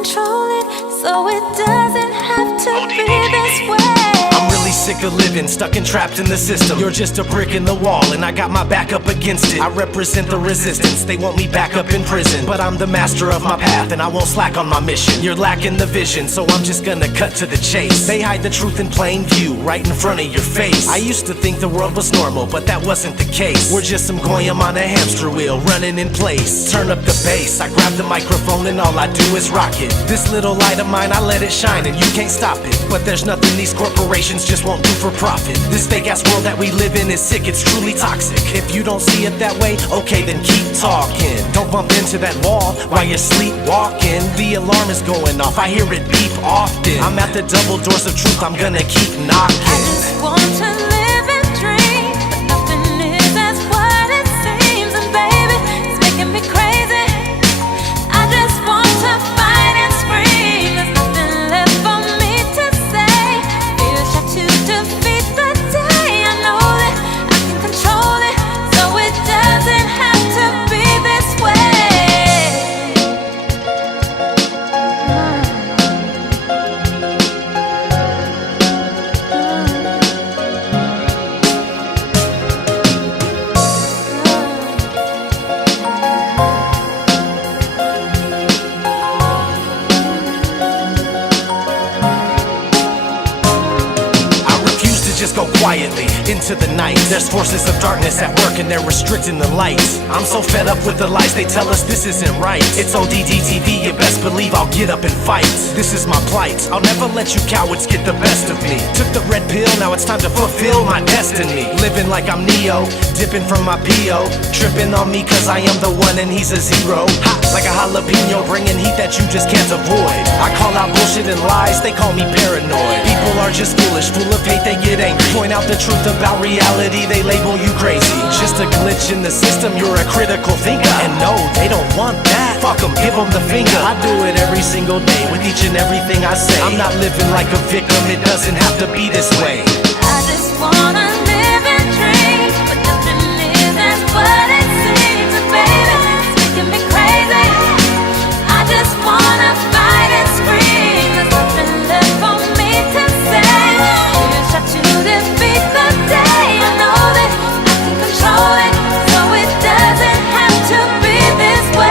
control it, so it doesn't have to be this way. I'm really sick of living, stuck and trapped in the system. You're just a brick in the wall, and I got my back up against it. I represent the resistance, they want me back up in prison. But I'm the master of my path, and I won't slack on my mission. You're lacking the vision, so I'm just gonna cut to the chase. They hide the truth in plain view, right in front of your face. I used to think the world was normal, but that wasn't the case. We're just some goyim on a hamster wheel, running in place. Turn up the bass, I grab the microphone and all I do is rock it. This little light of mine, I let it shine and you can't stop it. But there's nothing these corporations just won't do for profit. This fake ass world that we live in is sick, it's truly toxic. If you don't see it that way, okay then keep talking. Don't bump into that wall while you're sleepwalking. The alarm is going off, I hear it beep often. I'm at the double doors of truth, I'm gonna keep knocking. I just want to live and dream, but nothing is as what it seems. And baby, it's making me crazy. I just want to fight and scream. There's nothing left for me to say. Feel shot to defeat the day. I know that I can control it, so it doesn't have to be this way. Just go quietly into the night. There's forces of darkness at work and they're restricting the light. I'm so fed up with the lies, they tell us this isn't right. It's ODD TV, you best believe I'll get up and fight. This is my plight, I'll never let you cowards get the best of me. Took the red pill, now it's time to fulfill my destiny. Living like I'm Neo, dipping from my P.O. Tripping on me cause I am the one and he's a zero. Hot like a jalapeno, bringing heat that you just can't avoid. I call out bullshit and lies, they call me paranoid. People are just foolish, full of hate, they get angry. Point out the truth about reality, they label you crazy. Just a glitch in the system, you're a critical thinker. And no, they don't want that, fuck them, give them the finger. I do it every single day, with each and everything I say. I'm not living like a victim, it doesn't have to be this way. I just wanna live and dream, but nothing is as what it seems. And baby, it's making me crazy. I just wanna fight and scream. There's nothing left for me to say. Wish I to defeat the day. I know that I can control it, so it doesn't have to be this way.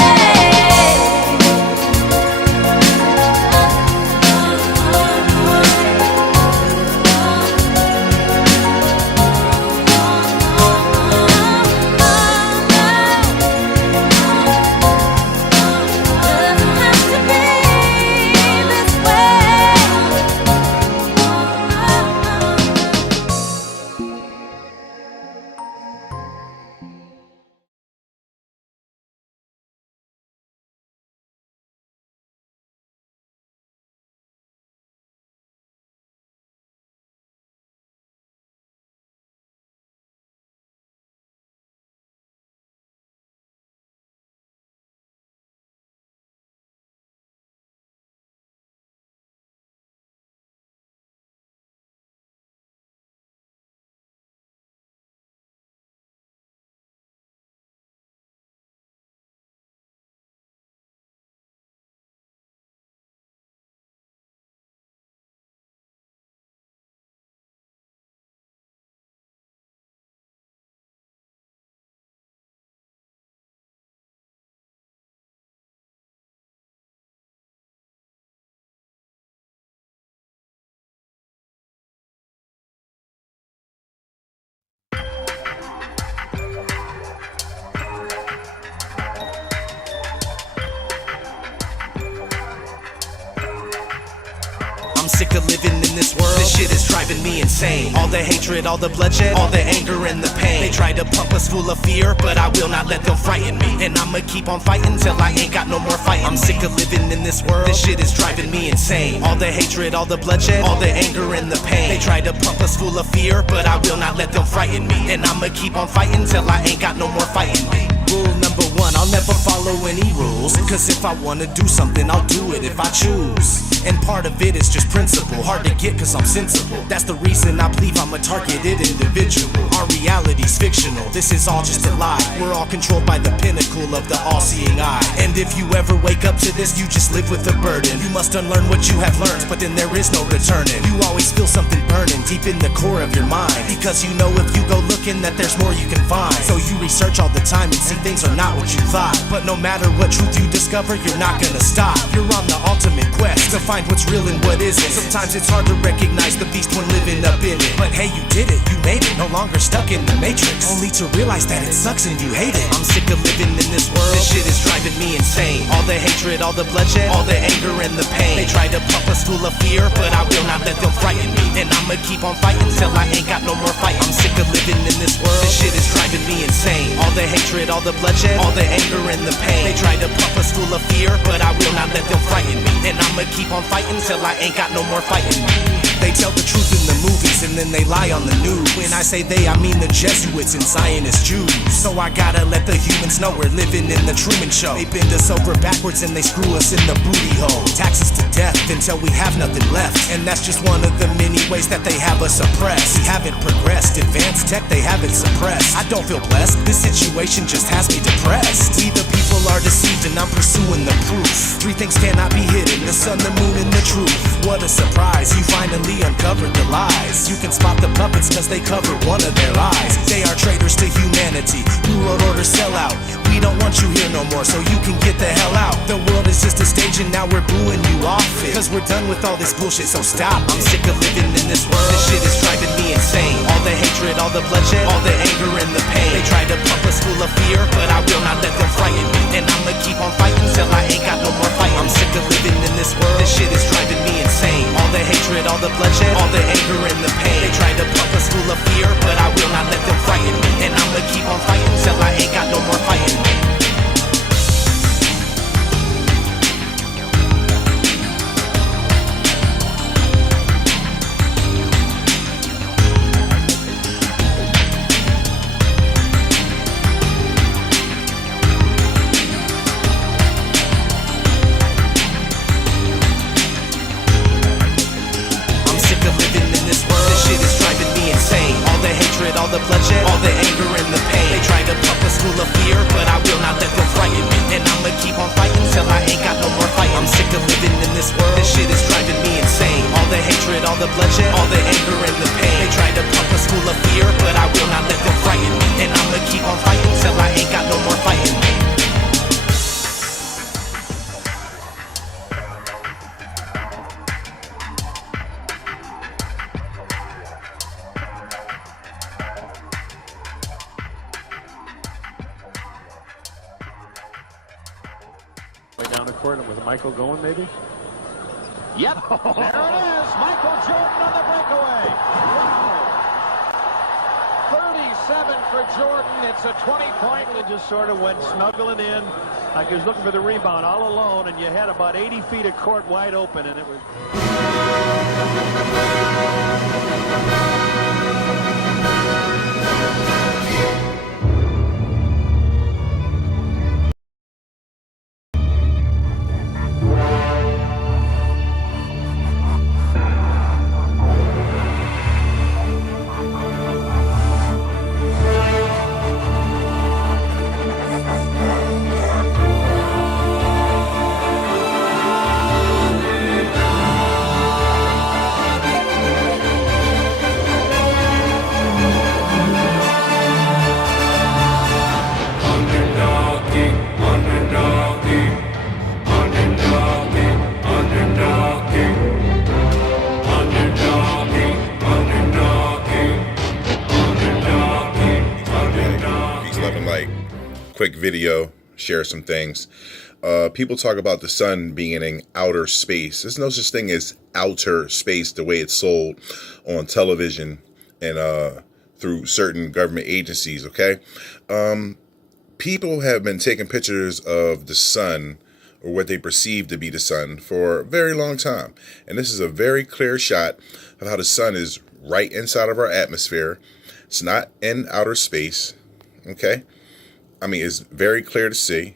Sick of living in this world, this shit is driving me insane. All the hatred, all the bloodshed, all the anger and the pain. They try to pump us full of fear, but I will not let them frighten me. And I'ma keep on fighting till I ain't got no more fighting. I'm sick of living in this world, this shit is driving me insane. All the hatred, all the bloodshed, all the anger and the pain. They try to pump us full of fear, but I will not let them frighten me. And I'ma keep on fighting till I ain't got no more fighting me. Rule number one, I'll never follow any rules, cause if I wanna do something, I'll do it if I choose. And part of it is just principle, hard to get cause I'm sensible. That's the reason I believe I'm a targeted individual. Our reality's fictional, this is all just a lie. We're all controlled by the pinnacle of the all-seeing eye. And if you ever wake up to this, you just live with a burden. You must unlearn what you have learned, but then there is no returning. You always feel something burning deep in the core of your mind, because you know if you go looking that there's more you can find. So you research all the time and see things are not what you thought. But no matter what truth you discover, you're not gonna stop. You're on the ultimate quest to find what's real and what isn't. Sometimes it's hard to recognize the beast when living up in it. But hey, you did it, you made it, no longer stuck in the matrix, only to realize that it sucks and you hate it. I'm sick of living in this world, this shit is driving me insane. All the hatred, all the bloodshed, all the anger and the pain. They try to pump us full of fear, but I will not let them frighten me. And I'ma keep on fighting till I ain't got no more fight. I'm sick of living in this world, this shit is driving me insane. All the hatred, all the bloodshed, all the anger and the pain. They try to pump us full of fear, but I will not let them frighten me. And I'ma keep on fighting till I ain't got no more fighting. They tell the truth in the movies and then they lie on the news. When I say they, I mean the Jesuits and Zionist Jews. So I gotta let the humans know we're living in the Truman Show. They bend us over backwards and they screw us in the booty hole. Tax us to death until we have nothing left. And that's just one of the many ways that they have us oppressed. We haven't progressed, advanced tech they haven't suppressed. I don't feel blessed, this situation just has me depressed. We the people are deceived and I'm pursuing the proof. Three things cannot be hidden, the sun, the moon, and the truth. What a surprise, you finally uncovered the lies. You can spot the puppets cause they covered one of their lies. They are traitors to humanity, New World Order sellout. We don't want you here no more, so you can get the hell out. The world is just a stage and now we're booing you off it, cause we're done with all this bullshit, so stop. I'm sick of living in this world, this shit is driving me insane. All the hatred, all the bloodshed, all the anger and the pain. They try to pump us full of fear, but I will not let them frighten me. And I'ma keep on fighting till I ain't got no more fight. I'm sick of living in this world, this shit is driving me insane. All the hatred, all the bloodshed, all the anger and the pain. They try to pump us full of fear, but I will not let them frighten me. And I'ma keep on fighting till I ain't got no more fighting. All the bloodshed, all the anger and the pain. They try to pump us full of fear, but I will not let them frighten me. And I'ma keep on fighting till I ain't got no more fight. I'm sick of living in this world, this shit is driving me insane. All the hatred, all the bloodshed, all the anger and the pain. They try to pump us full of fear, but I will not let them frighten me. And I'ma keep on fighting till I ain't got no more fighting. Down the court, was Michael going maybe? Yep, there it is. Michael Jordan on the breakaway. Wow. 37 for Jordan. It's a 20-point. And just sort of went snuggling in like he was looking for the rebound all alone, and you had about 80 feet of court wide open, and it was... Quick video, share some things. People talk about the sun being in outer space. There's no such thing as outer space the way it's sold on television and through certain government agencies, okay? People have been taking pictures of the sun, or what they perceive to be the sun, for a very long time. And this is a very clear shot of how the sun is right inside of our atmosphere. It's not in outer space, okay? I mean, it's very clear to see.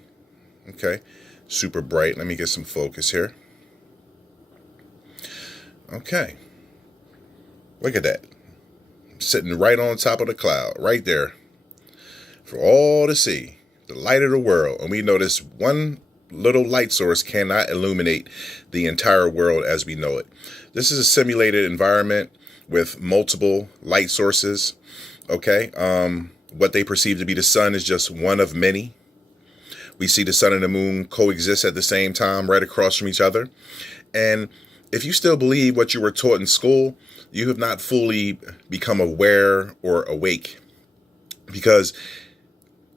Okay, super bright. Let me get some focus here. Okay, look at that. Sitting right on top of the cloud, right there, for all to see. The light of the world. And we know this one little light source cannot illuminate the entire world as we know it. This is a simulated environment with multiple light sources. Okay, what they perceive to be the sun is just one of many. We see the sun and the moon coexist at the same time, right across from each other. And if you still believe what you were taught in school, you have not fully become aware or awake, because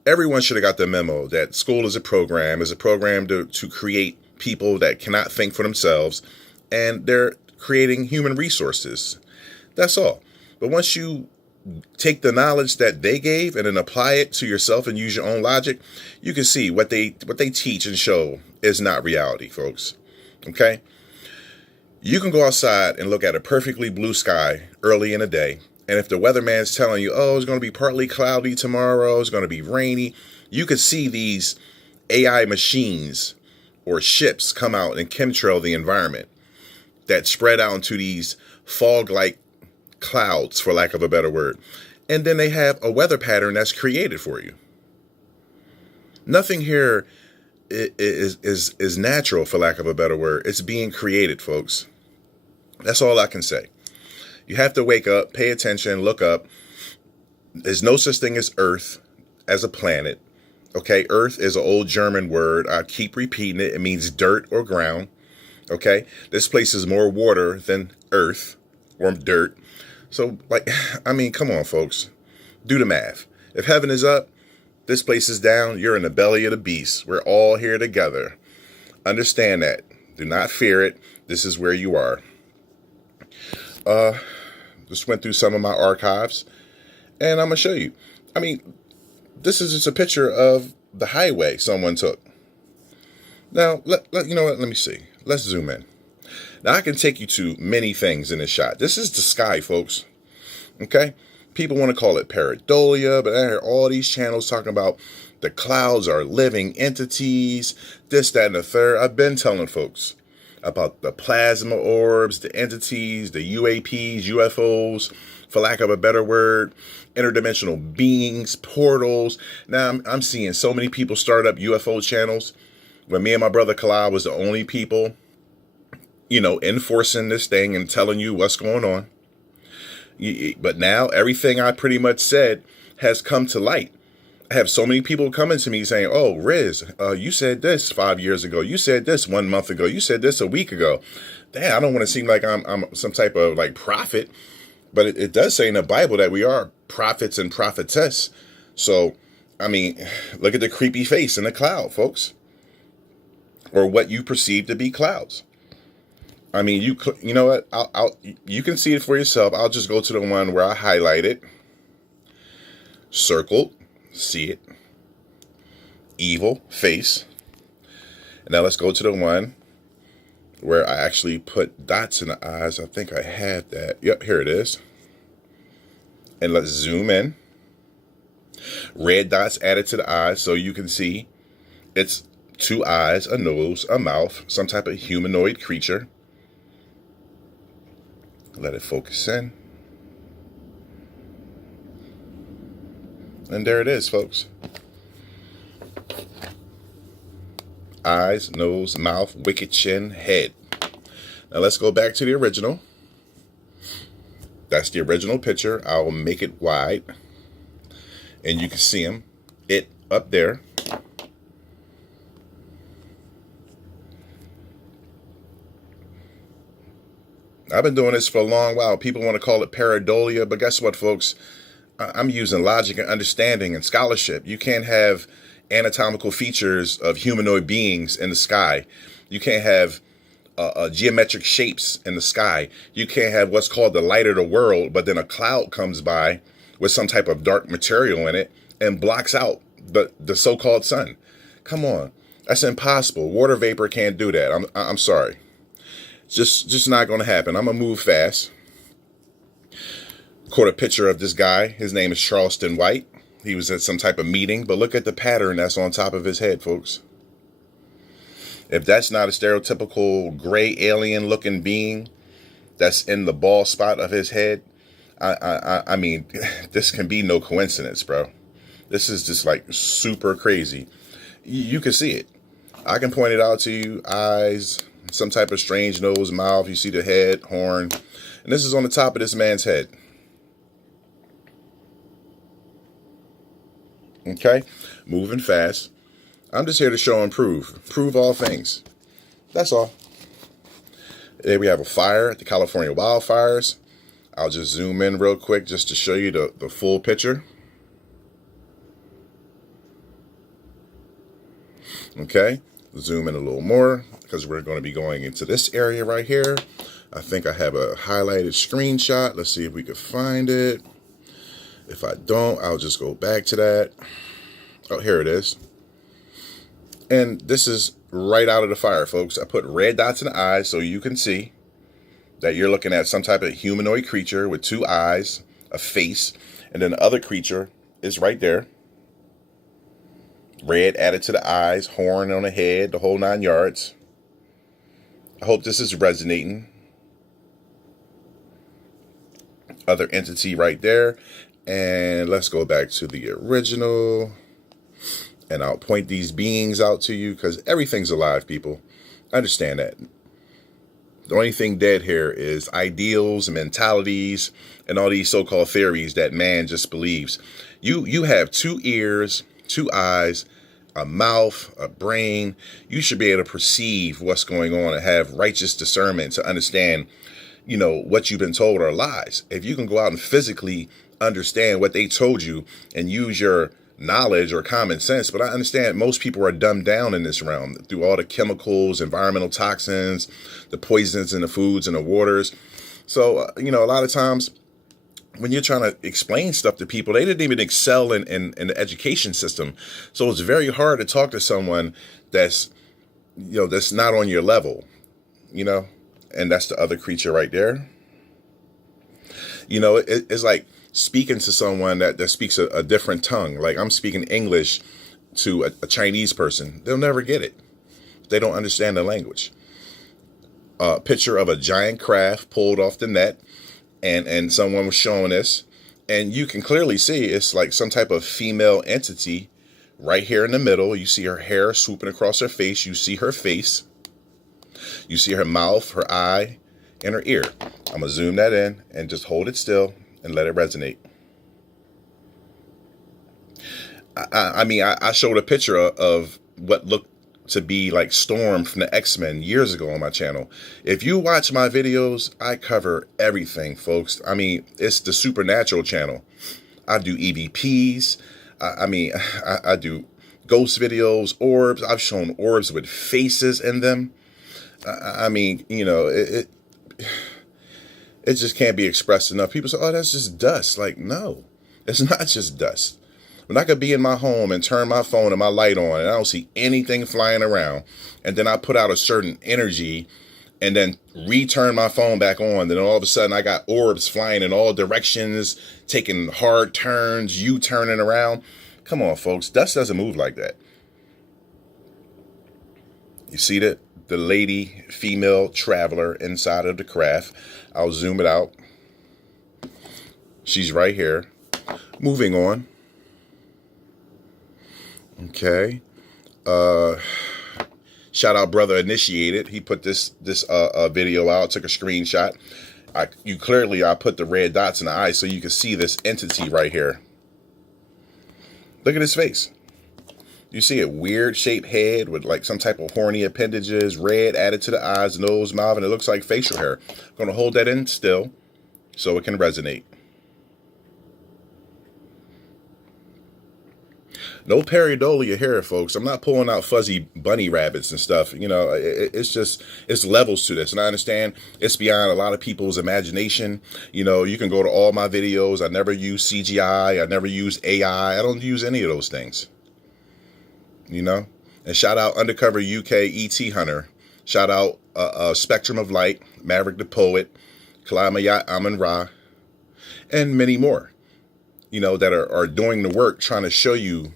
everyone should have got the memo that school is a program to create people that cannot think for themselves, and they're creating human resources. That's all. But once you take the knowledge that they gave and then apply it to yourself and use your own logic, you can see what they teach and show is not reality, folks. Okay? You can go outside and look at a perfectly blue sky early in the day, and if the weatherman's telling you, oh, it's going to be partly cloudy tomorrow, it's going to be rainy, you could see these AI machines or ships come out and chemtrail the environment that spread out into these fog-like clouds, for lack of a better word. And then they have a weather pattern that's created for you. Nothing here is natural, for lack of a better word. It's being created, folks. That's all I can say. You have to wake up, pay attention, look up. There's no such thing as Earth as a planet. Okay, Earth is an old German word. I keep repeating it. It means dirt or ground. Okay, this place is more water than earth or dirt. So, like, I mean, come on, folks. Do the math. If heaven is up, this place is down, you're in the belly of the beast. We're all here together. Understand that. Do not fear it. This is where you are. Just went through some of my archives, and I'm going to show you. I mean, this is just a picture of the highway someone took. Now, you know what? Let me see. Let's zoom in. Now, I can take you to many things in this shot. This is the sky, folks. Okay? People want to call it pareidolia, but I hear all these channels talking about the clouds are living entities, this, that, and the third. I've been telling folks about the plasma orbs, the entities, the UAPs, UFOs, for lack of a better word, interdimensional beings, portals. Now, I'm seeing so many people start up UFO channels. When me and my brother ClOUdS was the only people, you know, enforcing this thing and telling you what's going on. But now everything I pretty much said has come to light. I have so many people coming to me saying, oh, Riz, you said this 5 years ago. You said this 1 month ago. You said this a week ago. Damn, I don't want to seem like I'm some type of like prophet. But it does say in the Bible that we are prophets and prophetess. So, I mean, look at the creepy face in the cloud, folks. Or what you perceive to be clouds. I mean, you know what? You can see it for yourself. I'll just go to the one where I highlight it. Circled. See it. Evil face. Now let's go to the one where I actually put dots in the eyes. I think I had that. Yep, here it is. And let's zoom in. Red dots added to the eyes so you can see it's 2 eyes, a nose, a mouth, some type of humanoid creature. Let it focus in. And there it is, folks. Eyes, nose, mouth, wicked chin, head. Now let's go back to the original. That's the original picture. I'll make it wide. And you can see him. It up there. I've been doing this for a long while. People want to call it pareidolia, but guess what, folks? I'm using logic and understanding and scholarship. You can't have anatomical features of humanoid beings in the sky. You can't have geometric shapes in the sky. You can't have what's called the light of the world, but then a cloud comes by with some type of dark material in it and blocks out the so-called sun. Come on. That's impossible. Water vapor can't do that. I'm sorry. Just not going to happen. I'm going to move fast. Caught a picture of this guy. His name is Charleston White. he was at some type of meeting, but look at the pattern that's on top of his head, folks. If that's not a stereotypical gray alien looking being that's in the bald spot of his head, I mean, this can be no coincidence, bro. This is just like super crazy. You can see it. I can point it out to you. Eyes, some type of strange nose, mouth. You see the head, horn. And this is on the top of this man's head. Okay, moving fast. I'm just here to show and prove all things. That's all. There we have a fire at the California wildfires. I'll just zoom in real quick just to show you the full picture. Okay, zoom in a little more because we're going to be going into this area right here. I think I have a highlighted screenshot. Let's see if we can find it. If I don't, I'll just go back to that. Oh, here it is. And this is right out of the fire, folks. I put red dots in the eyes so you can see that you're looking at some type of humanoid creature with 2 eyes, a face, and then the other creature is right there. Red added to the eyes, horn on the head, the whole 9 yards. I hope this is resonating. Other entity right there. And let's go back to the original. And I'll point these beings out to you because everything's alive, people. Understand that. The only thing dead here is ideals, mentalities, and all these so-called theories that man just believes. You have 2 ears, 2 eyes, a mouth, a brain. You should be able to perceive what's going on and have righteous discernment to understand, you know, what you've been told are lies. If you can go out and physically understand what they told you and use your knowledge or common sense, but I understand most people are dumbed down in this realm through all the chemicals, environmental toxins, the poisons in the foods and the waters. So, you know, a lot of times when you're trying to explain stuff to people, they didn't even excel in the education system. So it's very hard to talk to someone that's, you know, that's not on your level, you know, and that's the other creature right there. You know, it's like speaking to someone that speaks a different tongue. Like I'm speaking English to a Chinese person. They'll never get it. They don't understand the language. A picture of a giant craft pulled off the net, and someone was showing this, and you can clearly see it's like some type of female entity right here in the middle. You see her hair swooping across her face. You see her face. You see her mouth, her eye, and her ear. I'm gonna zoom that in and just hold it still and let it resonate. I mean, I showed a picture of what looked to be like Storm from the X-Men years ago on my channel. If you watch my videos, I cover everything, folks. I mean, it's the supernatural channel. I do EVPs. I do ghost videos, orbs. I've shown orbs with faces in them. I mean, you know, it just can't be expressed enough. People say, oh, that's just dust. Like, no, it's not just dust. When I could be in my home and turn my phone and my light on and I don't see anything flying around, and then I put out a certain energy and then return my phone back on, then all of a sudden I got orbs flying in all directions, taking hard turns, U-turning around. Come on, folks. Dust doesn't move like that. You see that? The lady, female traveler inside of the craft. I'll zoom it out. She's right here. Moving on. Okay. Shout out brother Initiated. He put this video out, took a screenshot. I put the red dots in the eyes so you can see this entity right here. Look at his face. You see a weird shaped head with like some type of horny appendages, red added to the eyes, nose, mouth, and it looks like facial hair. I'm going to hold that in still so it can resonate. No pareidolia here, folks. I'm not pulling out fuzzy bunny rabbits and stuff. You know, it's levels to this. And I understand it's beyond a lot of people's imagination. You know, you can go to all my videos. I never use CGI. I never use AI. I don't use any of those things. You know, and shout out Undercover UK ET Hunter. Shout out Spectrum of Light, Maverick the Poet, Kalamayat Amun Ra, and many more. you know, that are doing the work, trying to show you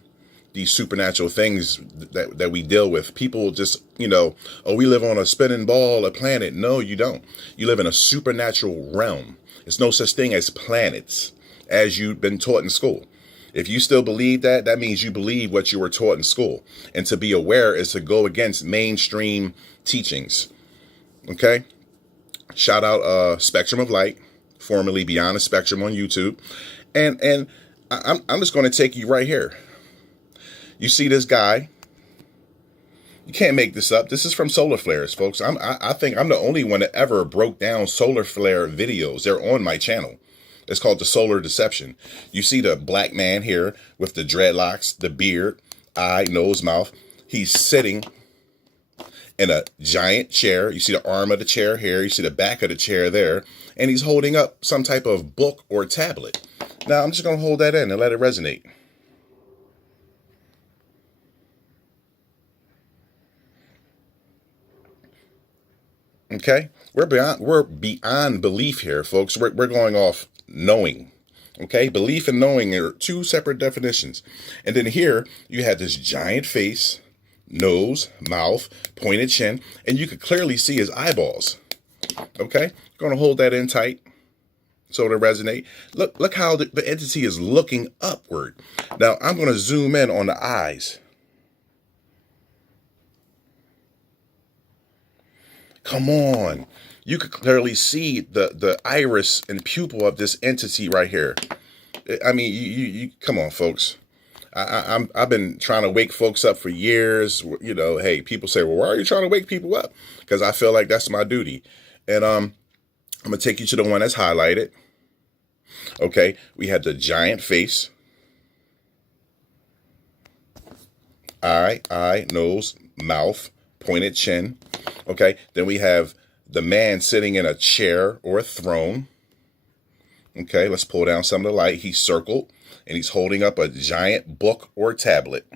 these supernatural things that we deal with. People just, you know, oh, we live on a spinning ball, a planet. No, you don't. You live in a supernatural realm. There's no such thing as planets, as you've been taught in school. If you still believe that, that means you believe what you were taught in school. And to be aware is to go against mainstream teachings. Okay? Shout out Spectrum of Light, formerly Beyond the Spectrum on YouTube. And I'm just going to take you right here. You see this guy. You can't make this up. This is from solar flares, folks. I think I'm the only one that ever broke down solar flare videos. They're on my channel. It's called The Solar Deception. You see the black man here with the dreadlocks, the beard, eye, nose, mouth. He's sitting in a giant chair. You see the arm of the chair here. You see the back of the chair there. And he's holding up some type of book or tablet. Now, I'm just going to hold that in and let it resonate. Okay? We're beyond belief here, folks. We're going off knowing. Okay? Belief and knowing are two separate definitions. And then here, you have this giant face, nose, mouth, pointed chin, and you could clearly see his eyeballs. Okay? Going to hold that in tight so it'll resonate. Look how the entity is looking upward. Now, I'm going to zoom in on the eyes. Come on. You could clearly see the iris and pupil of this entity right here. I mean, you come on, folks. I've been trying to wake folks up for years. You know, hey, people say, well, why are you trying to wake people up? Because I feel like that's my duty. And I'm going to take you to the one that's highlighted. Okay, we had the giant face. Eye, nose, mouth, pointed chin. Okay, then we have the man sitting in a chair or a throne. Okay, let's pull down some of the light. He's circled and he's holding up a giant book or tablet.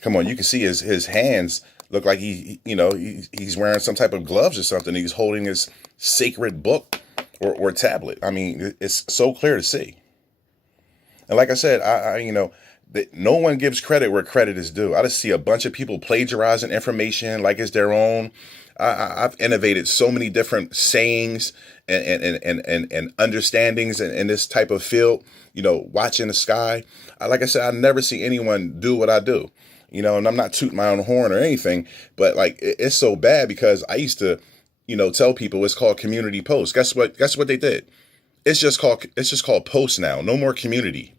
Come on, you can see his hands look like he's wearing some type of gloves or something. He's holding his sacred book or tablet. I mean, it's so clear to see. And like I said, no one gives credit where credit is due. I just see a bunch of people plagiarizing information like it's their own. I've innovated so many different sayings and understandings in this type of field, you know, watching the sky. Like I said, I never see anyone do what I do, you know, and I'm not tooting my own horn or anything, but like, it's so bad because I used to, you know, tell people it's called community posts. Guess what they did? It's just called posts now. No more community.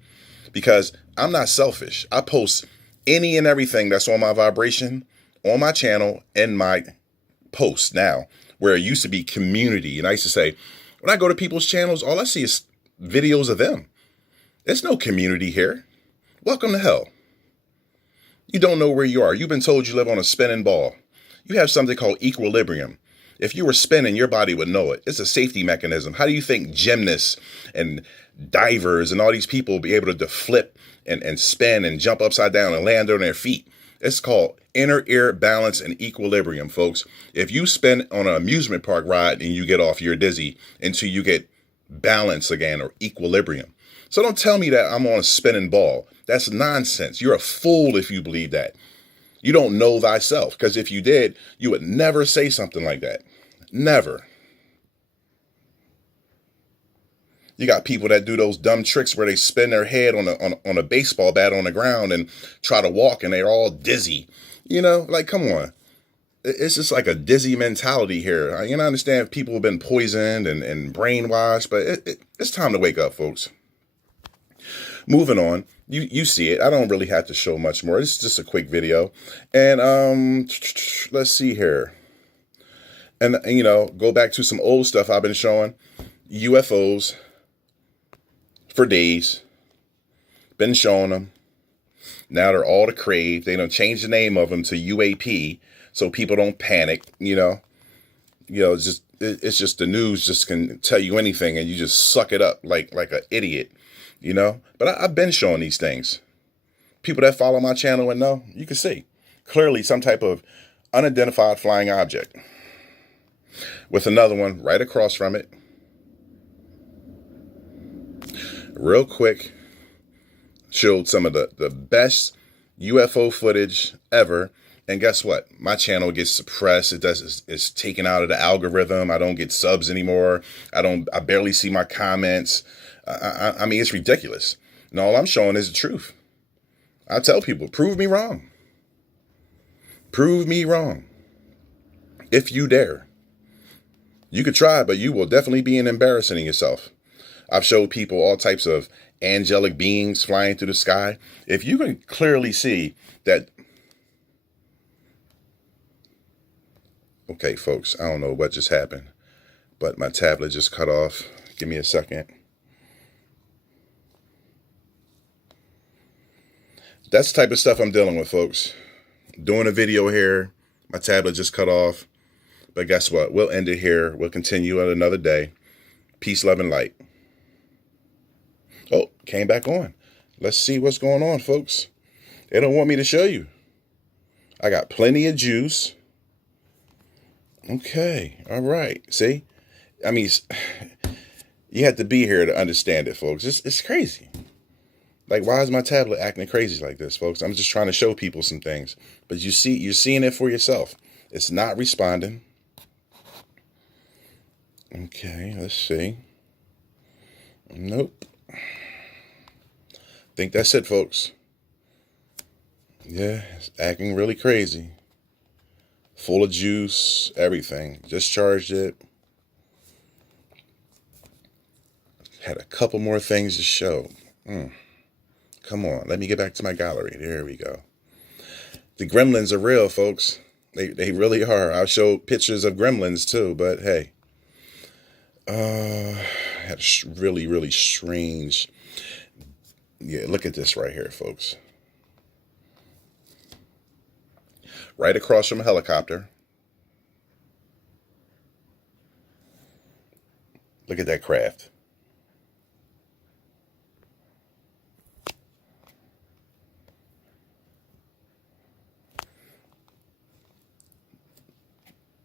Because I'm not selfish. I post any and everything that's on my vibration, on my channel, and my posts now, where it used to be community. And I used to say, when I go to people's channels, all I see is videos of them. There's no community here. Welcome to hell. You don't know where you are. You've been told you live on a spinning ball. You have something called equilibrium. If you were spinning, your body would know it. It's a safety mechanism. How do you think gymnasts and divers and all these people will be able to flip and spin and jump upside down and land on their feet? It's called inner ear balance and equilibrium, folks. If you spin on an amusement park ride and you get off, you're dizzy until you get balance again or equilibrium. So don't tell me that I'm on a spinning ball. That's nonsense. You're a fool if you believe that. You don't know thyself, because if you did, you would never say something like that. Never. You got people that do those dumb tricks where they spin their head on a baseball bat on the ground and try to walk and they're all dizzy. You know, like, come on. It's just like a dizzy mentality here. You know, I understand people have been poisoned and brainwashed, but it's time to wake up, folks. Moving on. You see it. I don't really have to show much more. It's just a quick video. And let's see here. And, you know, go back to some old stuff I've been showing. UFOs for days. Been showing them. Now they're all the crave. They don't change the name of them to UAP so people don't panic, you know. You know, it's just the news just can tell you anything and you just suck it up like an idiot, you know. But I've been showing these things. People that follow my channel and know, you can see clearly some type of unidentified flying object. With another one right across from it. real quick, showed some of the best UFO footage ever. And guess what? My channel gets suppressed. It's taken out of the algorithm. I don't get subs anymore. I barely see my comments. I mean, it's ridiculous. And all I'm showing is the truth. I tell people, prove me wrong. Prove me wrong. If you dare. You could try, but you will definitely be embarrassing yourself. I've showed people all types of angelic beings flying through the sky. If you can clearly see that. Okay, folks, I don't know what just happened, but my tablet just cut off. Give me a second. That's the type of stuff I'm dealing with, folks. Doing a video here, my tablet just cut off. But guess what? We'll end it here. We'll continue on another day. Peace, love, and light. Oh, came back on. Let's see what's going on, folks. They don't want me to show you. I got plenty of juice. Okay, all right. See? I mean, you have to be here to understand it, folks. It's crazy. Like, why is my tablet acting crazy like this, folks? I'm just trying to show people some things. But you're seeing it for yourself. It's not responding. Okay, let's see. Nope. Think that's it, folks. Yeah, it's acting really crazy. Full of juice, everything. Discharged it. Had a couple more things to show. Come on, let me get back to my gallery. There we go. The gremlins are real, folks. They really are. I'll show pictures of gremlins too, but hey. Had a really, really strange. Yeah, look at this right here, folks. Right across from a helicopter. Look at that craft.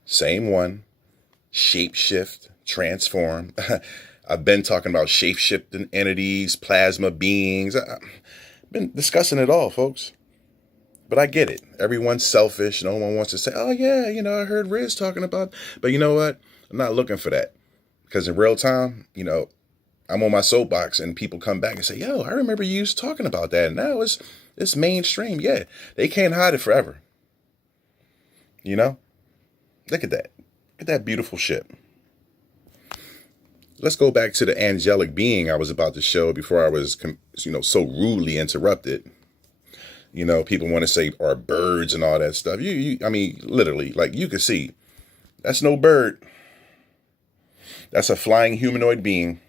Same one. Shapeshift, transform. I've been talking about shape-shifting entities, plasma beings. I've been discussing it all, folks. But I get it. Everyone's selfish. No one wants to say, oh, yeah, I heard Riz talking about. But you know what? I'm not looking for that. Because in real time, I'm on my soapbox and people come back and say, yo, I remember you talking about that. And now it's mainstream. Yeah, they can't hide it forever. Look at that. Look at that beautiful ship. Let's go back to the angelic being I was about to show before I was, so rudely interrupted. People want to say, are birds and all that stuff. I mean, literally, like you can see, that's no bird. That's a flying humanoid being.